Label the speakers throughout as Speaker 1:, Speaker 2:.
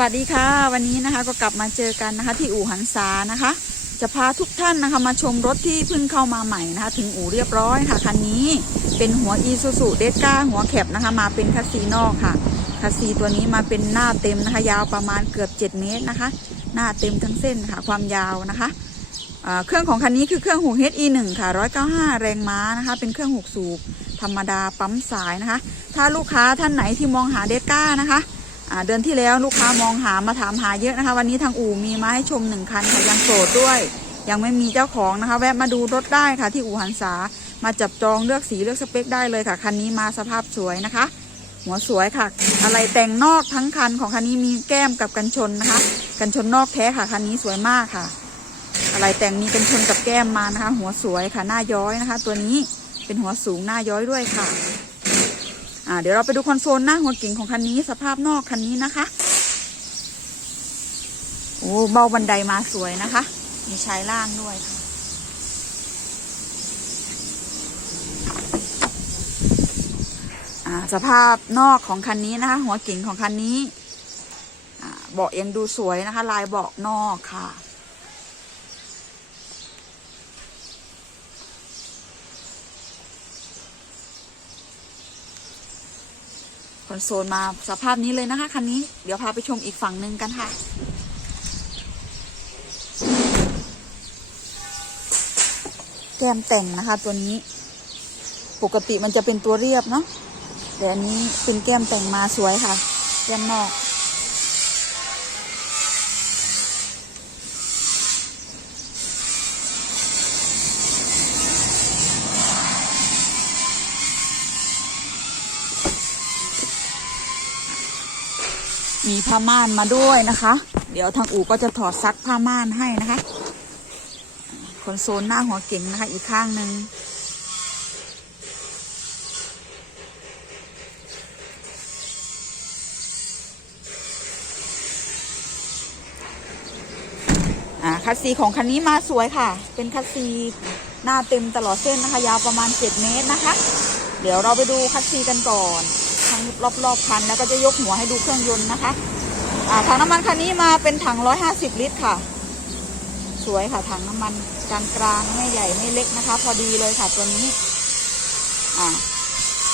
Speaker 1: วัสดีค่ะ วันนี้นะคะก็กลับมาเจอกันนะคะ ที่อู่หันษานะคะ จะพาทุกท่านนะคะมาชมรถที่เพิ่งเข้ามาใหม่นะคะ ถึงอู่เรียบร้อยค่ะคันนี้เป็นหัวอีซูซูเดสก้าหัวแคบนะคะ มาเป็นคัสซีนอกค่ะคัสซีตัวนี้มาเป็นหน้าเต็มนะคะ ยาวประมาณเกือบ 7 เมตรนะคะ หน้าเต็มทั้งเส้นค่ะความยาวนะคะเครื่องของคันนี้คือเครื่อง 6 HE1 ค่ะ 195 แรงม้านะคะ เป็นเครื่อง 6 สูบธรรมดาปั๊มสายนะคะ ถ้าลูกค้าท่านไหนที่มองหาเดสก้านะคะ เดือนที่แล้วลูกค้ามองหามาถามหาเยอะนะคะ วันนี้ทางอู่มีมาให้ชมหนึ่งคันค่ะยังโสดด้วย ยังไม่มีเจ้าของนะคะ แวะมาดูรถได้ค่ะที่อู่หันษามาจับจองเลือกสีเลือกสเปคได้เลยค่ะคันนี้มาสภาพสวยนะคะ หัวสวยค่ะ อะไรแต่งนอกทั้งคันของคันนี้มีแก้มกับกันชนนะคะ กันชนนอกแท้ค่ะคันนี้สวยมากค่ะ อะไรแต่งมีกันชนกับแก้มมานะคะ หัวสวยค่ะหน้าย้อยนะคะ ตัวนี้เป็นหัวสูงหน้าย้อยด้วยค่ะาเดี๋ยวเราไปดูคอนโซลหน้าหัวกิ่งของคันนี้สภาพนอกคันนี้นะคะโอ้เบาบันไดมาสวยนะคะ มีชายล่างด้วยสภาพนอกของคันนี้นะคะ หัวกิ่งของคันนี้อ่าเบาะยังดูสวยนะคะ ลายเบาะนอกค่ะ อนโซลมาสภาพนี้เลยนะคะคันนี้เดี๋ยวพาไปชมอีกฝั่งหนึ่งกันค่ะ แก้มแต่งนะคะ ตัวนี้ ปกติมันจะเป็นตัวเรียบเนาะแต่อันนี้เป็นแก้มแต่งมาสวยค่ะ แก้มนอก มีผ้าม่านมาด้วยนะคะ เดี๋ยวทางอู่ก็จะถอดซักผ้าม่านให้นะคะคอนโซลหน้าหัวเก่งนะคะ อีกข้างหนึ่งคัสซีของคันนี้มาสวยค่ะ เป็นคัสซีหน้าเต็มตลอดเส้นนะคะ ยาวประมาณ 7 เมตรนะคะ เดี๋ยวเราไปดูคัสซีกันก่อน ทั้งรอบๆคัน แล้วก็จะยกหัวให้ดูเครื่องยนต์นะคะอ่าถังน้ำมันคันนี้มาเป็นถัง 150 ลิตรค่ะ สวยค่ะถังน้ำมันกลางกลางไม่ใหญ่ไม่เล็กนะคะ พอดีเลยค่ะตัวนี้อ่า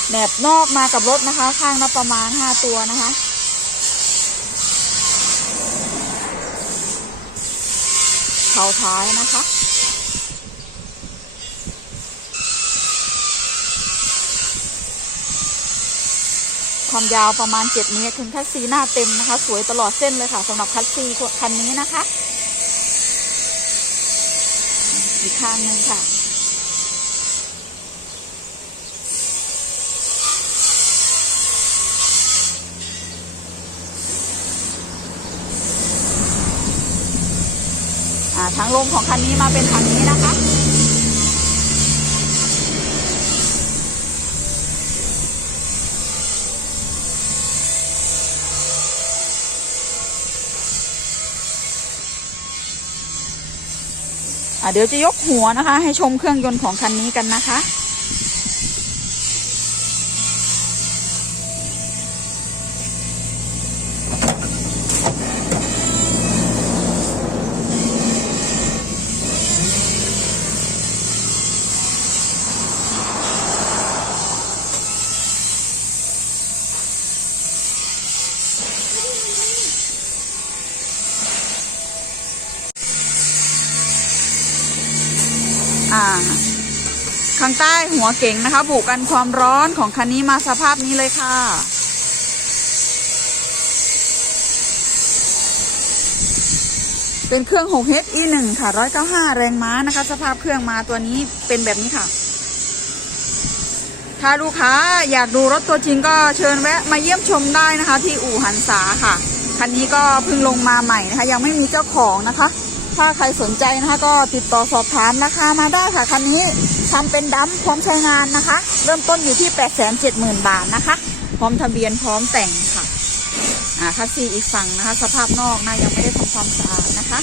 Speaker 1: แหนบนอกมากับรถนะคะ ข้างละประมาณ 5 ตัวนะคะเข่าท้ายนะคะ ความยาวประมาณ 7 เมตรถึงคัสซีหน้าเต็มนะคะ สวยตลอดเส้นเลยค่ะสำหรับคัสซีคันนี้นะคะ อีกข้างหนึ่งค่ะอ่าทางลมของคันนี้มาเป็นทางนี้นะคะ เดี๋ยวจะยกหัวนะคะ ให้ชมเครื่องยนต์ของคันนี้กันนะคะ ข้างใต้หัวเก๋งนะคะ บุกันความร้อนของคันนี้มาสภาพนี้เลยค่ะ เป็นเครื่อง 6 HE1 ค่ะ 195 แรงม้านะคะ สภาพเครื่องมาตัวนี้เป็นแบบนี้ค่ะ ถ้าลูกค้าอยากดูรถตัวจริงก็เชิญแวะมาเยี่ยมชมได้นะคะ ที่อู่หันษาค่ะ คันนี้ก็เพิ่งลงมาใหม่นะคะ ยังไม่มีเจ้าของนะคะถ้าใครสนใจนะคะก็ติดต่อสอบถามราคามาได้ค่ะ คันนี้ ทำเป็นดัมพร้อมใช้งานนะคะ เริ่มต้นอยู่ที่ 870,000 บาทนะคะ พร้อมทะเบียนพร้อมแต่งค่ะ อ่าคัสซีอีกฝั่งนะคะ สภาพนอกนะยังไม่ได้ทำความสะอาดนะคะ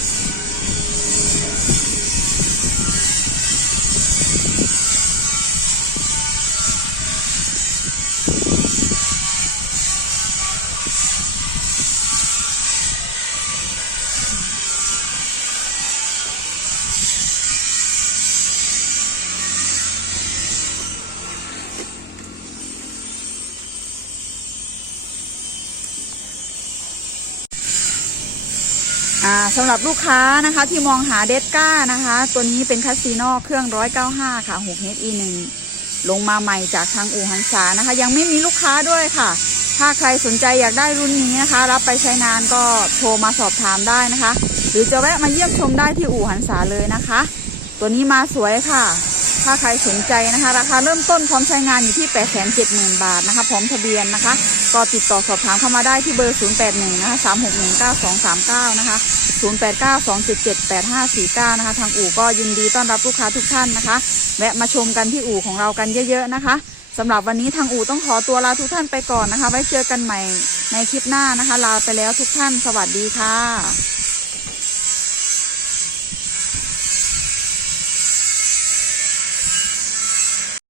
Speaker 1: อ่าสำหรับลูกค้านะคะที่มองหาเดสก้านะคะ ตัวนี้เป็นคาสิโนเครื่อง 195 ค่ะ6 HE 1 ลงมาใหม่จากทางอู่หันษานะคะ ยังไม่มีลูกค้าด้วยค่ะ ถ้าใครสนใจอยากได้รุ่นนี้นะคะ รับไปใช้งานก็โทรมาสอบถามได้นะคะ หรือจะแวะมาเยี่ยมชมได้ที่อู่หันษาเลยนะคะ ตัวนี้มาสวยค่ะ ใครสนใจนะคะ ราคาเริ่มต้นพร้อมใช้งานอยู่ที่ 870,000 บาทนะคะ พร้อมทะเบียนนะคะ ก็ติดต่อสอบถามเข้ามาได้ที่เบอร์ 081 นะคะ 3619239 นะคะ 0892778549 นะคะ ทางอู่ก็ยินดีต้อนรับลูกค้าทุกท่านนะคะ แวะมาชมกันที่อู่ของเรากันเยอะ ๆ นะคะสำหรับวันนี้ทางอู่ต้องขอตัวลาทุกท่านไปก่อนนะคะ ไว้เจอกันใหม่ในคลิปหน้านะคะ ลาไปแล้วทุกท่าน สวัสดีค่ะ